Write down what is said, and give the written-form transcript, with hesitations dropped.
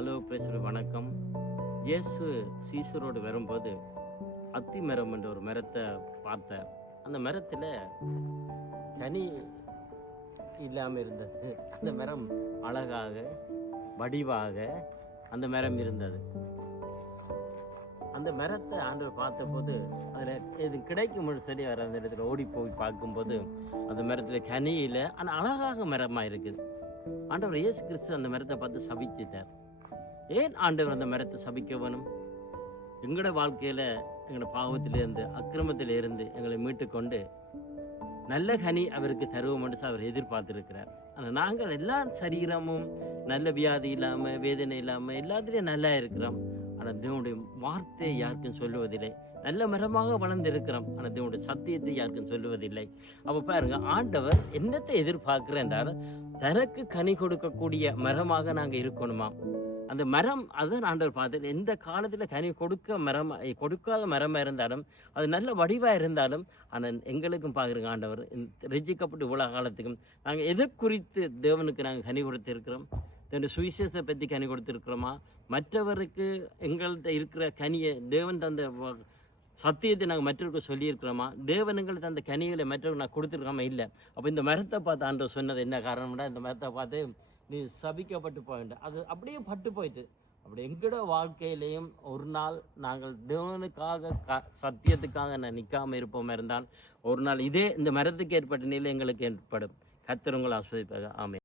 Hello பிரேசர் வணக்கம். இயேசு சீசரோடு வரும்போது அத்தி மரம் என்ற ஒரு மரத்தை பார்த்தார். அந்த மரத்தில் கனி இல்லாமல் இருந்தது. அந்த மரம் அழகாக வடிவாக அந்த மரம் இருந்தது. அந்த மரத்தை ஆண்டவர் பார்த்தபோது அதில் இது கிடைக்கும் சொல்லி வர அந்த இடத்துல ஓடி போய் பார்க்கும்போது அந்த மரத்தில் கனி இல்லை, ஆனால் அழகாக மரமாக இருக்குது. ஆண்டவர் இயேசு கிறிஸ்து அந்த மரத்தை பார்த்து சபிச்சிட்டார். ஏன் ஆண்டவர் அந்த மரத்தை சபிக்க வேணும்? எங்களோட வாழ்க்கையில் எங்களோட பாவத்திலிருந்து அக்கிரமத்திலிருந்து எங்களை மீட்டு கொண்டு நல்ல கனி அவருக்கு தருவோம் என்று அவர் எதிர்பார்த்திருக்கிறார். ஆனால் நாங்கள் எல்லா சரீரமும் நல்ல வியாதி இல்லாமல் வேதனை இல்லாமல் எல்லாத்துலேயும் நல்லா இருக்கிறோம். ஆனால் தேவனுடைய வார்த்தையை யாருக்கும் சொல்லுவதில்லை. நல்ல மரமாக வளர்ந்திருக்கிறோம், ஆனால் தேவனுடைய சத்தியத்தை யாருக்கும் சொல்லுவதில்லை. அப்போ பாருங்க, ஆண்டவர் என்னத்தை எதிர்பார்க்கிறேன் என்றால் தனக்கு கனி கொடுக்கக்கூடிய மரமாக நாங்கள் இருக்கணுமா? அந்த மரம் அதுதான் ஆண்டவர் பார்த்து எந்த காலத்தில் கனி கொடுக்காத மரமாக இருந்தாலும் அது நல்ல வடிவாக இருந்தாலும், ஆனால் எங்களுக்கும் பார்க்குறங்க ஆண்டவர் ரசிக்கப்பட்டு இவ்வளோ காலத்துக்கும் நாங்கள் எதை குறித்து தேவனுக்கு நாங்கள் கனி கொடுத்துருக்கிறோம்? தேவனுடைய சுவிசேஷத்தை பற்றி கனி கொடுத்துருக்குறோமா? மற்றவருக்கு எங்கள்கிட்ட இருக்கிற கனியை தேவன் தந்த சத்தியத்தை நாங்கள் மற்றவருக்கு சொல்லியிருக்கிறோமா? தேவன் எங்களுக்கு அந்த கனிகளை மற்றவர்கள் நான் கொடுத்துருக்காம இல்லை. அப்போ இந்த மரத்தை பார்த்து ஆண்டவர் சொன்னது என்ன காரணம்னா, இந்த மரத்தை பார்த்து நீ சபிக்கப்பட்டு போயிட்ட, அது அப்படியே பட்டு போயிட்டு. அப்படி எங்களோட வாழ்க்கையிலையும் ஒரு நாள் நாங்கள் தேவனுக்காக சத்தியத்துக்காக நான் நிற்காமல் இருப்போமா இருந்தால் ஒரு நாள் இதே இந்த மரத்துக்கு ஏற்பட்ட நிலை எங்களுக்கு ஏற்படும். கர்த்தர் உங்களை ஆசீர்வதிப்பார். ஆமென்.